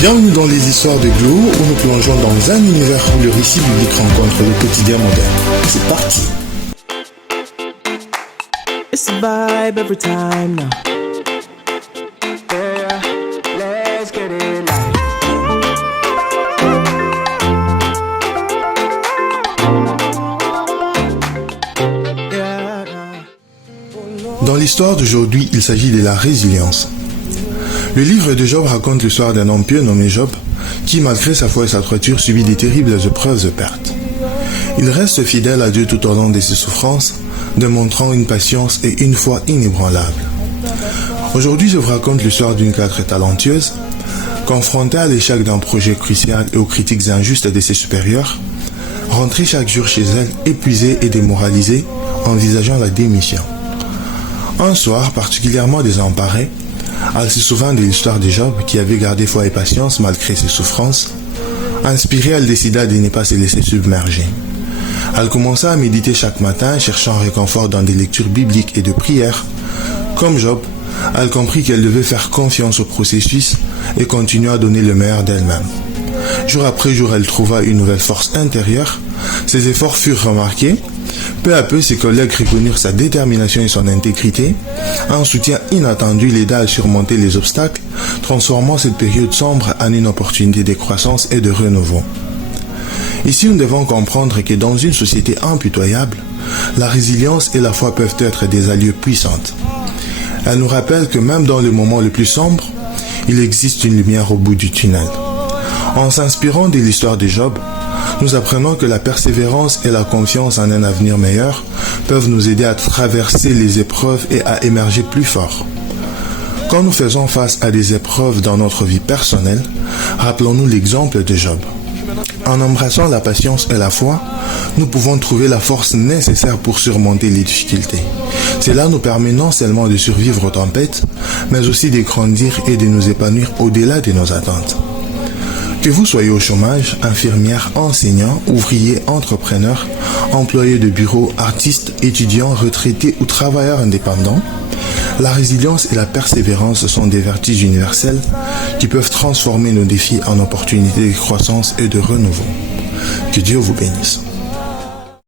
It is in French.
Bienvenue dans les histoires de Glo, où nous plongeons dans un univers où le récit biblique rencontre le quotidien moderne. C'est parti. It's a vibe every time now. Yeah, let's get it live. Dans l'histoire d'aujourd'hui, il s'agit de la résilience. Le livre de Job raconte l'histoire d'un homme pieux nommé Job, qui malgré sa foi et sa droiture subit des terribles épreuves et pertes. Il reste fidèle à Dieu tout au long de ses souffrances, démontrant une patience et une foi inébranlables. Aujourd'hui, je vous raconte l'histoire d'une cadre talentueuse, confrontée à l'échec d'un projet crucial et aux critiques injustes de ses supérieurs, rentrée chaque jour chez elle, épuisée et démoralisée, envisageant la démission. Un soir particulièrement désemparée, elle se souvint de l'histoire de Job qui avait gardé foi et patience malgré ses souffrances. Inspirée, elle décida de ne pas se laisser submerger. Elle commença à méditer chaque matin, cherchant réconfort dans des lectures bibliques et de prières. Comme Job, elle comprit qu'elle devait faire confiance au processus et continuer à donner le meilleur d'elle-même. Jour après jour, elle trouva une nouvelle force intérieure. Ses efforts furent remarqués. Peu à peu, ses collègues reconnurent sa détermination et son intégrité. Un soutien inattendu l'aida à surmonter les obstacles, transformant cette période sombre en une opportunité de croissance et de renouveau. Ici, nous devons comprendre que dans une société impitoyable, la résilience et la foi peuvent être des alliés puissantes. Elle nous rappelle que même dans le moment le plus sombre, il existe une lumière au bout du tunnel. En s'inspirant de l'histoire de Job, nous apprenons que la persévérance et la confiance en un avenir meilleur peuvent nous aider à traverser les épreuves et à émerger plus forts. Quand nous faisons face à des épreuves dans notre vie personnelle, rappelons-nous l'exemple de Job. En embrassant la patience et la foi, nous pouvons trouver la force nécessaire pour surmonter les difficultés. Cela nous permet non seulement de survivre aux tempêtes, mais aussi de grandir et de nous épanouir au-delà de nos attentes. Que vous soyez au chômage, infirmière, enseignant, ouvrier, entrepreneur, employé de bureau, artiste, étudiant, retraité ou travailleur indépendant, la résilience et la persévérance sont des vertus universelles qui peuvent transformer nos défis en opportunités de croissance et de renouveau. Que Dieu vous bénisse.